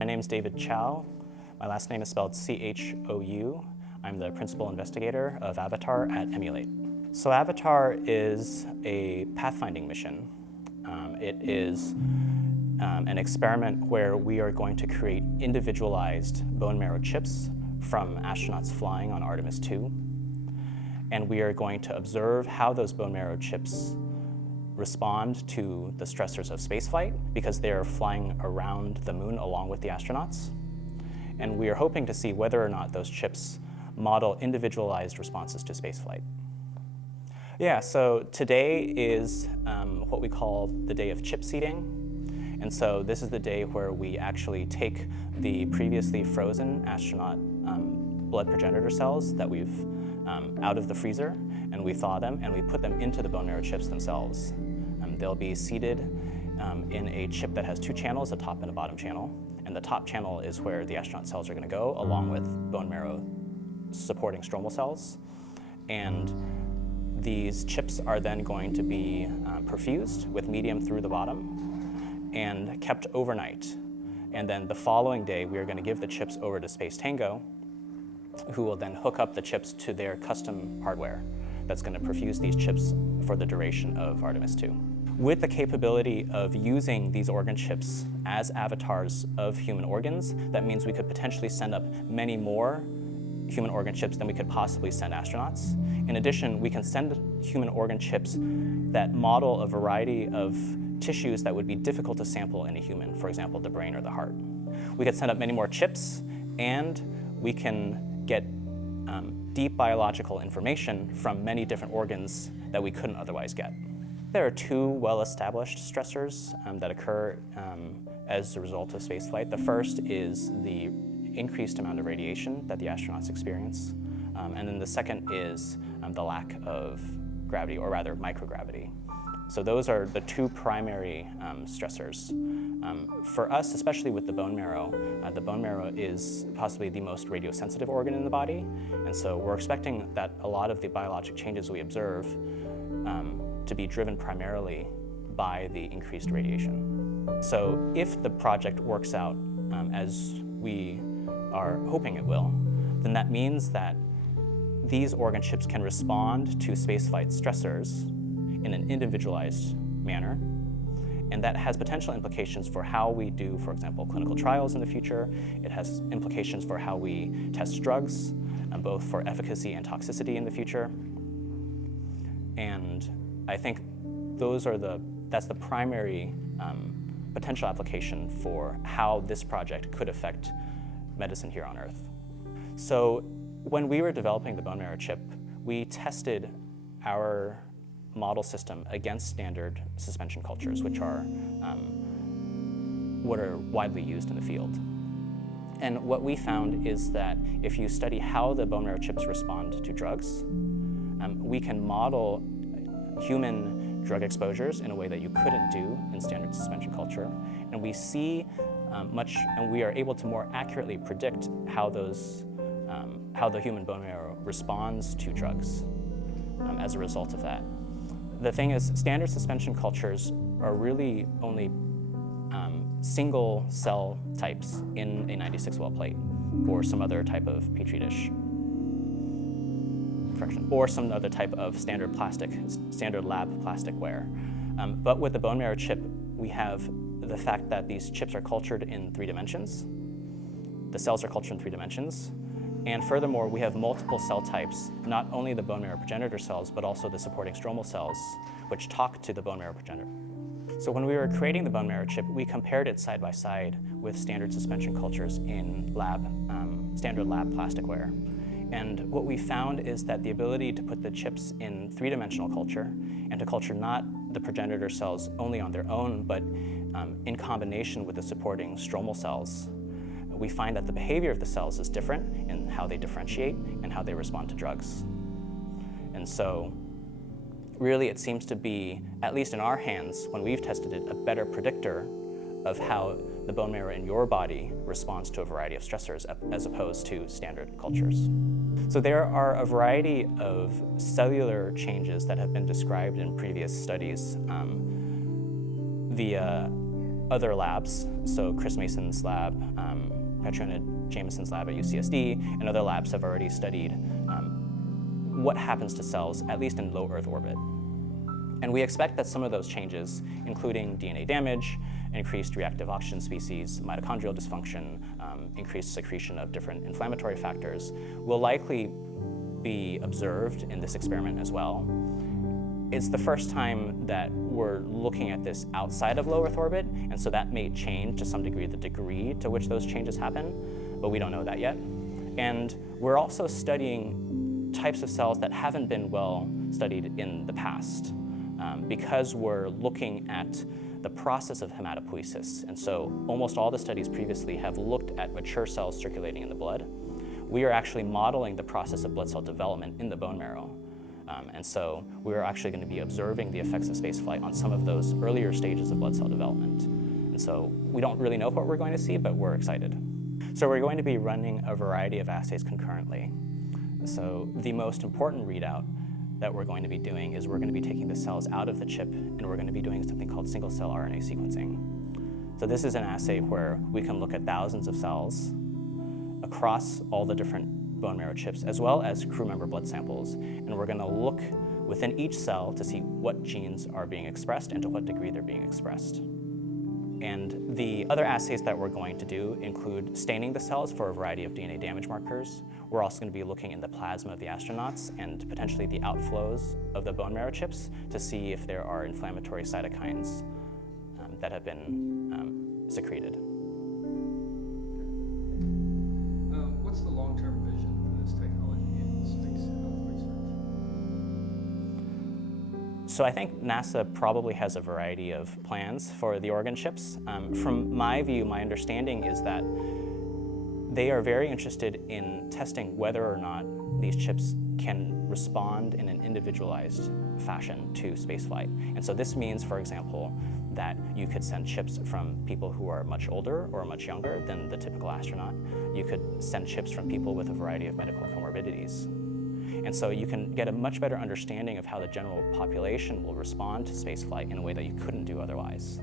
My name is David Chow. My last name is spelled C-H-O-U. I'm the principal investigator of AVATAR at Emulate. So AVATAR is a pathfinding mission. It is an experiment where we are going to create individualized bone marrow chips from astronauts flying on Artemis 2. And we are going to observe how those bone marrow chips respond to the stressors of spaceflight because they're flying around the moon along with the astronauts. And we are hoping to see whether or not those chips model individualized responses to spaceflight. Yeah, so today is what we call the day of chip seeding. And so this is the day where we actually take the previously frozen astronaut blood progenitor cells that we've out of the freezer, and we thaw them and we put them into the bone marrow chips themselves. They'll be seeded in a chip that has two channels, a top and a bottom channel. And the top channel is where the astronaut cells are going to go, along with bone marrow supporting stromal cells. And these chips are then going to be perfused with medium through the bottom and kept overnight. And then the following day, we are going to give the chips over to Space Tango, who will then hook up the chips to their custom hardware that's going to perfuse these chips for the duration of Artemis 2. With the capability of using these organ chips as avatars of human organs, that means we could potentially send up many more human organ chips than we could possibly send astronauts. In addition, we can send human organ chips that model a variety of tissues that would be difficult to sample in a human, for example, the brain or the heart. We could send up many more chips, and we can get deep biological information from many different organs that we couldn't otherwise get. There are two well-established stressors that occur as a result of spaceflight. The first is the increased amount of radiation that the astronauts experience. And then the second is the lack of gravity, or rather microgravity. So those are the two primary stressors. For us, especially with the bone marrow is possibly the most radiosensitive organ in the body. And so we're expecting that a lot of the biologic changes we observe to be driven primarily by the increased radiation. So if the project works out as we are hoping it will, then that means that these organ chips can respond to spaceflight stressors in an individualized manner. And that has potential implications for how we do, for example, clinical trials in the future. It has implications for how we test drugs, both for efficacy and toxicity in the future. And I think that's the primary potential application for how this project could affect medicine here on Earth. So when we were developing the bone marrow chip, we tested our model system against standard suspension cultures, which are what are widely used in the field. And what we found is that if you study how the bone marrow chips respond to drugs, we can model human drug exposures in a way that you couldn't do in standard suspension culture. And we see and we are able to more accurately predict how the human bone marrow responds to drugs as a result of that. The thing is, standard suspension cultures are really only single cell types in a 96-well plate or some other type of petri dish, or some other type of standard lab plasticware. But with the bone marrow chip, we have the fact that these chips are cultured in 3 dimensions. The cells are cultured in 3 dimensions. And furthermore, we have multiple cell types, not only the bone marrow progenitor cells, but also the supporting stromal cells, which talk to the bone marrow progenitor. So when we were creating the bone marrow chip, we compared it side by side with standard suspension cultures in standard lab plasticware. And what we found is that the ability to put the chips in 3-dimensional culture and to culture not the progenitor cells only on their own, but in combination with the supporting stromal cells, we find that the behavior of the cells is different in how they differentiate and how they respond to drugs. And so really it seems to be, at least in our hands, when we've tested it, a better predictor of how the bone marrow in your body responds to a variety of stressors as opposed to standard cultures. So there are a variety of cellular changes that have been described in previous studies via other labs, so Chris Mason's lab, Petrona Jameson's lab at UCSD, and other labs have already studied what happens to cells, at least in low Earth orbit. And we expect that some of those changes, including DNA damage, increased reactive oxygen species, mitochondrial dysfunction, increased secretion of different inflammatory factors, will likely be observed in this experiment as well. It's the first time that we're looking at this outside of low Earth orbit, and so that may change to some degree the degree to which those changes happen, but we don't know that yet. And we're also studying types of cells that haven't been well studied in the past, because we're looking at the process of hematopoiesis. And so almost all the studies previously have looked at mature cells circulating in the blood. We are actually modeling the process of blood cell development in the bone marrow. And so we're actually going to be observing the effects of spaceflight on some of those earlier stages of blood cell development. And so we don't really know what we're going to see, but we're excited. So we're going to be running a variety of assays concurrently. So the most important readout that we're going to be doing is we're going to be taking the cells out of the chip, and we're going to be doing something called single-cell RNA sequencing. So this is an assay where we can look at thousands of cells across all the different bone marrow chips, as well as crew member blood samples. And we're going to look within each cell to see what genes are being expressed and to what degree they're being expressed. And the other assays that we're going to do include staining the cells for a variety of DNA damage markers. We're also going to be looking in the plasma of the astronauts and potentially the outflows of the bone marrow chips to see if there are inflammatory cytokines that have been secreted. What's the long-term vision for this technology in space health research? So I think NASA probably has a variety of plans for the organ chips. From my view, my understanding is that they are very interested in testing whether or not these chips can respond in an individualized fashion to spaceflight. And so this means, for example, that you could send chips from people who are much older or much younger than the typical astronaut. You could send chips from people with a variety of medical comorbidities. And so you can get a much better understanding of how the general population will respond to spaceflight in a way that you couldn't do otherwise.